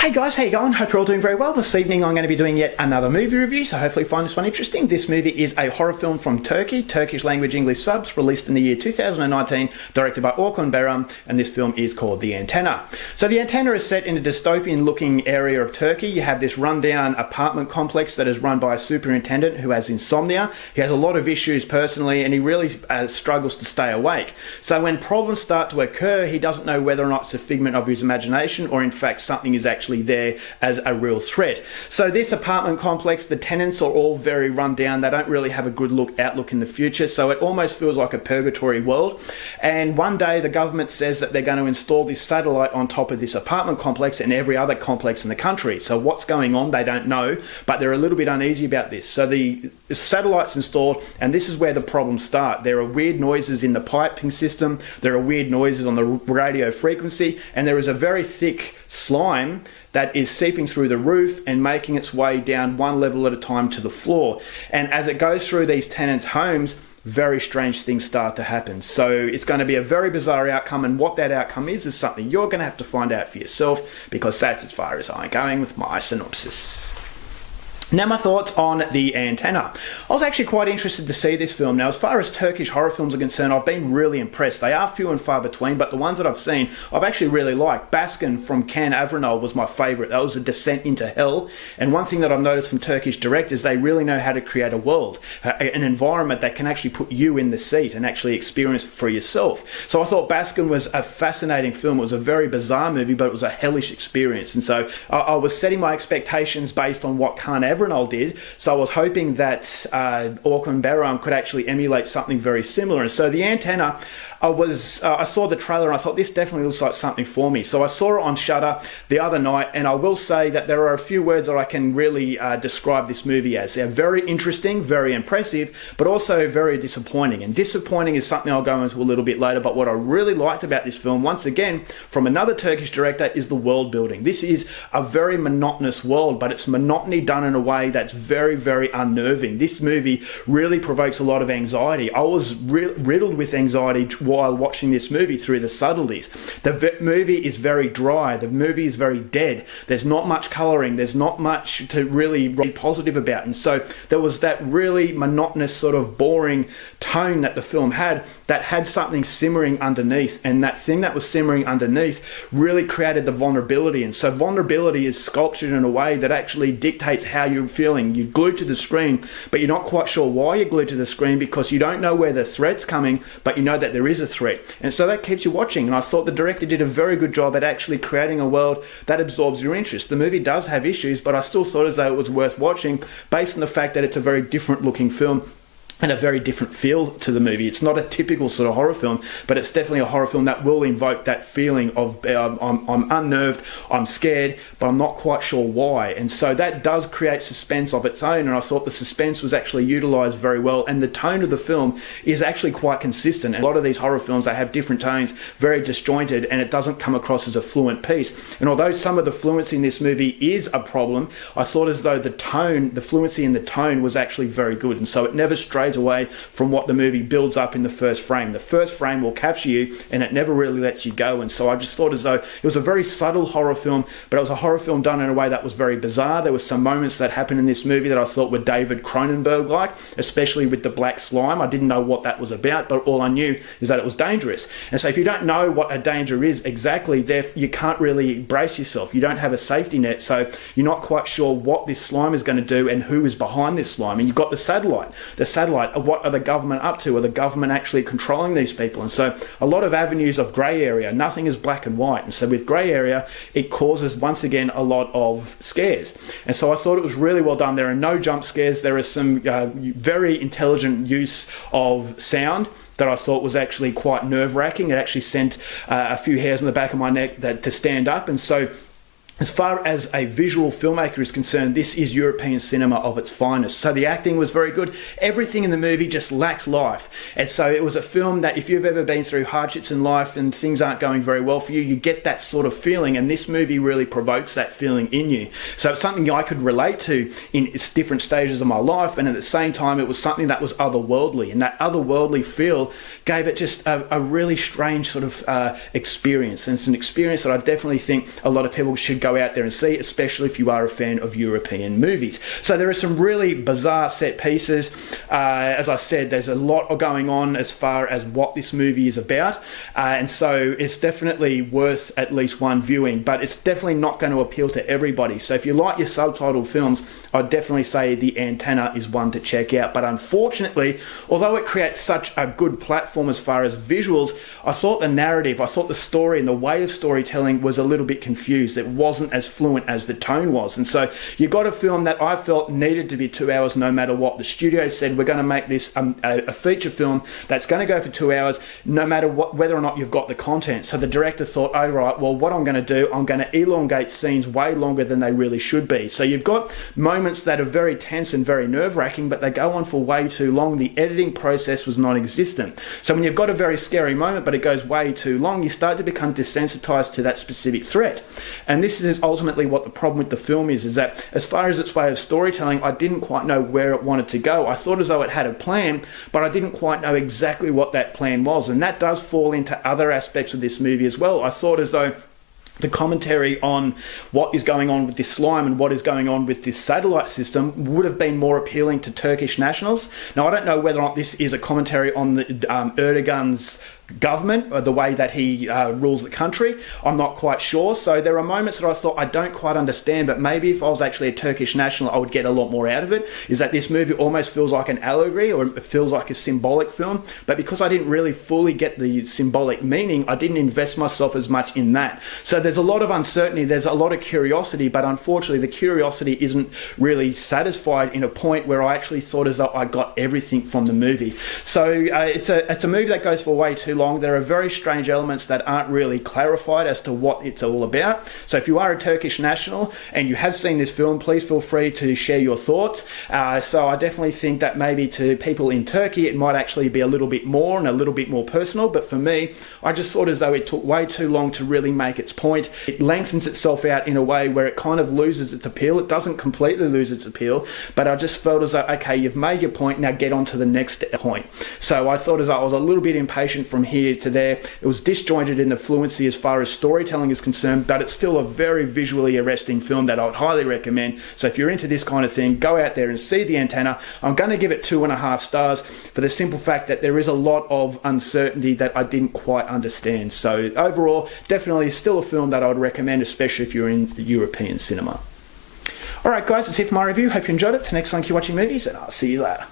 Hey guys, how you going? Hope you're all doing very well. This evening I'm going to be doing yet another movie review, so hopefully you find this one interesting. This movie is a horror film from Turkey, Turkish language English subs, released in the year 2019, directed by Orkun Bayram, and this film is called The Antenna. So The Antenna is set in a dystopian looking area of Turkey. You have this rundown apartment complex that is run by a superintendent who has insomnia. He has a lot of issues personally and he really struggles to stay awake. So when problems start to occur, he doesn't know whether or not it's a figment of his imagination or in fact something is actually there as a real threat. So this apartment complex, the tenants are all very run down. They don't really have a good outlook in the future, so it almost feels like a purgatory world. And one day the government says that they're going to install this satellite on top of this apartment complex and every other complex in the country. So what's going on, they don't know, but they're a little bit uneasy about this. So the satellite's installed, and this is where the problems start. There are weird noises in the piping system, there are weird noises on the radio frequency, and there is a very thick slime that is seeping through the roof and making its way down one level at a time to the floor. And as it goes through these tenants' homes, very strange things start to happen. So it's going to be a very bizarre outcome, and what that outcome is something you're going to have to find out for yourself, because that's as far as I'm going with my synopsis. Now my thoughts on The Antenna. I was actually quite interested to see this film. Now as far as Turkish horror films are concerned, I've been really impressed. They are few and far between, but the ones that I've seen, I've actually really liked. Baskin from Can Avranol was my favourite. That was a descent into hell. And one thing that I've noticed from Turkish directors, they really know how to create a world, an environment that can actually put you in the seat and actually experience it for yourself. So I thought Baskin was a fascinating film. It was a very bizarre movie, but it was a hellish experience. And so I was setting my expectations based on what Can Avranol did, so I was hoping that Orkun Bayram could actually emulate something very similar. And so The Antenna, I saw the trailer and I thought this definitely looks like something for me. So I saw it on Shudder the other night, and I will say that there are a few words that I can really describe this movie as. They're very interesting, very impressive, but also very disappointing. And disappointing is something I'll go into a little bit later, but what I really liked about this film, once again, from another Turkish director, is the world building. This is a very monotonous world, but it's monotony done in a way that's very, very unnerving. This movie really provokes a lot of anxiety. I was riddled with anxiety while watching this movie through the subtleties. The movie is very dry. The movie is very dead. There's not much colouring. There's not much to really be positive about. And so there was that really monotonous sort of boring tone that the film had that had something simmering underneath. And that thing that was simmering underneath really created the vulnerability. And so vulnerability is sculptured in a way that actually dictates how you're feeling. You're glued to the screen, but you're not quite sure why you're glued to the screen, because you don't know where the threat's coming, but you know that there is a threat. And so that keeps you watching. And I thought the director did a very good job at actually creating a world that absorbs your interest. The movie does have issues, but I still thought as though it was worth watching based on the fact that it's a very different looking film and a very different feel to the movie. It's not a typical sort of horror film, but it's definitely a horror film that will invoke that feeling of I'm unnerved, I'm scared, but I'm not quite sure why. And so that does create suspense of its own, and I thought the suspense was actually utilised very well, and the tone of the film is actually quite consistent. And a lot of these horror films, they have different tones, very disjointed, and it doesn't come across as a fluent piece. And although some of the fluency in this movie is a problem, I thought as though the tone, the fluency in the tone was actually very good, and so it never strays away from what the movie builds up in the first frame. The first frame will capture you and it never really lets you go. And so I just thought as though it was a very subtle horror film, but it was a horror film done in a way that was very bizarre. There were some moments that happened in this movie that I thought were David Cronenberg-like, especially with the black slime. I didn't know what that was about, but all I knew is that it was dangerous. And so if you don't know what a danger is exactly, you can't really brace yourself. You don't have a safety net, so you're not quite sure what this slime is going to do and who is behind this slime. And you've got the satellite. What are the government up to? Are the government actually controlling these people? And so a lot of avenues of grey area. Nothing is black and white. And so with grey area, it causes, once again, a lot of scares. And so I thought it was really well done. There are no jump scares. There is some very intelligent use of sound that I thought was actually quite nerve-wracking. It actually sent a few hairs on the back of my neck to stand up. And so as far as a visual filmmaker is concerned, this is European cinema of its finest. So the acting was very good. Everything in the movie just lacks life. And so it was a film that if you've ever been through hardships in life and things aren't going very well for you, you get that sort of feeling. And this movie really provokes that feeling in you. So it's something I could relate to in its different stages of my life. And at the same time, it was something that was otherworldly. And that otherworldly feel gave it just a really strange sort of experience. And it's an experience that I definitely think a lot of people should go go out there and see, especially if you are a fan of European movies. So there are some really bizarre set pieces. As I said, there's a lot going on as far as what this movie is about, and so it's definitely worth at least one viewing, but it's definitely not going to appeal to everybody. So if you like your subtitled films, I'd definitely say The Antenna is one to check out. But unfortunately, although it creates such a good platform as far as visuals, I thought the narrative, I thought the story and the way of storytelling was a little bit confused. It wasn't as fluent as the tone was. And so you got a film that I felt needed to be 2 hours no matter what. The studio said, we're going to make this a feature film that's going to go for 2 hours no matter what, whether or not you've got the content. So the director thought, oh right, well what I'm going to do, I'm going to elongate scenes way longer than they really should be. So you've got moments that are very tense and very nerve-wracking, but they go on for way too long. The editing process was non-existent. So when you've got a very scary moment but it goes way too long, you start to become desensitized to that specific threat. And this is ultimately what the problem with the film is that as far as its way of storytelling, I didn't quite know where it wanted to go. I thought as though it had a plan, but I didn't quite know exactly what that plan was. And that does fall into other aspects of this movie as well. I thought as though the commentary on what is going on with this slime and what is going on with this satellite system would have been more appealing to Turkish nationals. Now, I don't know whether or not this is a commentary on the Erdogan's government or the way that he rules the country. I'm not quite sure. So there are moments that I thought I don't quite understand, but maybe if I was actually a Turkish national, I would get a lot more out of it. Is that this movie almost feels like an allegory, or it feels like a symbolic film, but because I didn't really fully get the symbolic meaning, I didn't invest myself as much in that. So there's a lot of uncertainty, there's a lot of curiosity, but unfortunately the curiosity isn't really satisfied in a point where I actually thought as though I got everything from the movie. So it's a movie that goes for way too long. There are very strange elements that aren't really clarified as to what it's all about. So if you are a Turkish national and you have seen this film, please feel free to share your thoughts. So I definitely think that maybe to people in Turkey it might actually be a little bit more and a little bit more personal, but for me, I just thought as though it took way too long to really make its point. It lengthens itself out in a way where it kind of loses its appeal. It doesn't completely lose its appeal, but I just felt as though, okay, you've made your point, now get on to the next point. So I thought as though I was a little bit impatient from here to there. It was disjointed in the fluency as far as storytelling is concerned, but it's still a very visually arresting film that I would highly recommend. So if you're into this kind of thing, go out there and see The Antenna. I'm going to give it 2.5 stars for the simple fact that there is a lot of uncertainty that I didn't quite understand. So overall, definitely still a film that I would recommend, especially if you're in the European cinema. Alright guys, that's it for my review. Hope you enjoyed it. Till next time, keep watching movies, and I'll see you later.